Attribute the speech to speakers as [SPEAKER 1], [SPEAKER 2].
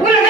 [SPEAKER 1] உலக